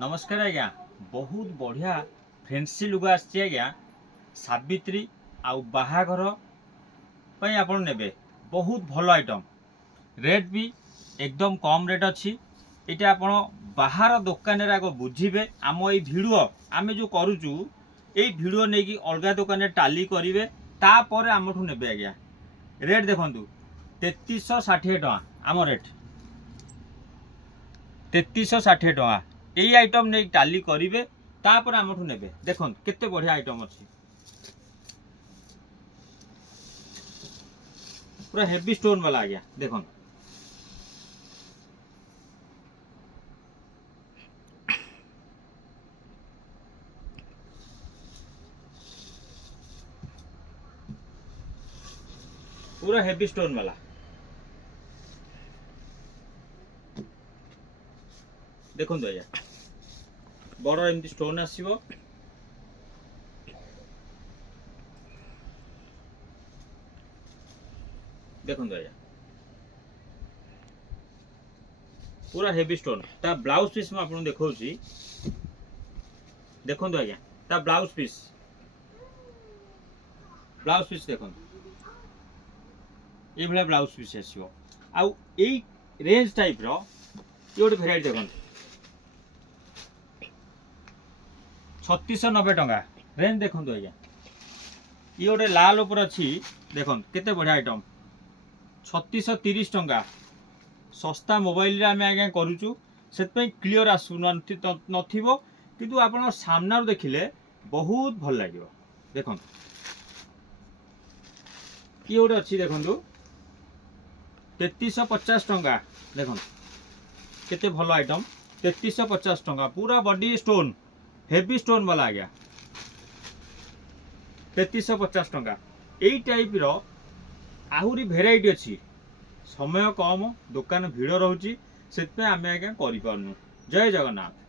नमस्कार आज्ञा बहुत बढ़िया फैंसी लुगा आसी आज्ञा सावित्री आउ बाहाघर आपण नेबे बहुत भल आइटम रेट भी एकदम कम रेट अच्छी ये आपण बाहर दुकान आग बुझे आम ये भिडियो आम जो करुचु ये भिडियो नहीं कि अलग दुकान टाली करेंगे तापर आमठू नेबे आज्ञा रेट देखु 3360 टका आम रेट 3360 टका यही आइटम नहीं टाली करेंगे तापर आमठू नेबे देखो केते बढ़िया आइटम अच्छी पूरा हेवी स्टोन वाला आ गया देखो पूरा हेवी स्टोन वाला देखो आज्ञा बड़ एमती स्टोन आसो देखो आज्ञा पूरा हेवी स्टोन ता ब्लाउज पीस में आपको देखा देखो आज्ञा ता ब्लाउज पीस देखो ये भाई ब्लाउज पीस आसो आउ एई रेंज टाइप रो ये गोटे भेराइटी देखो 3690 टका रेंज देखो आज्ञा ये गोटे लाल उपर अच्छी देखो केते बढ़िया आइटम 3630 टका सस्ता मोबाइल आम आज्ञा करुचु से क्लीयर आसु नथिबो किंतु आपण सामना देखिले बहुत भल लगे देखो ये गोटे अच्छी देखो 3350 टका देखो केते भल आइटम 3350 टका पूरा बॉडी स्टोन हेवी स्टोन वाला आ गया 3350 टका यही टाइप रो आहुरी भेराइटी अच्छी समय कम दुकान भिड़ रोचे से आम आज्ञा कर जय जगन्नाथ।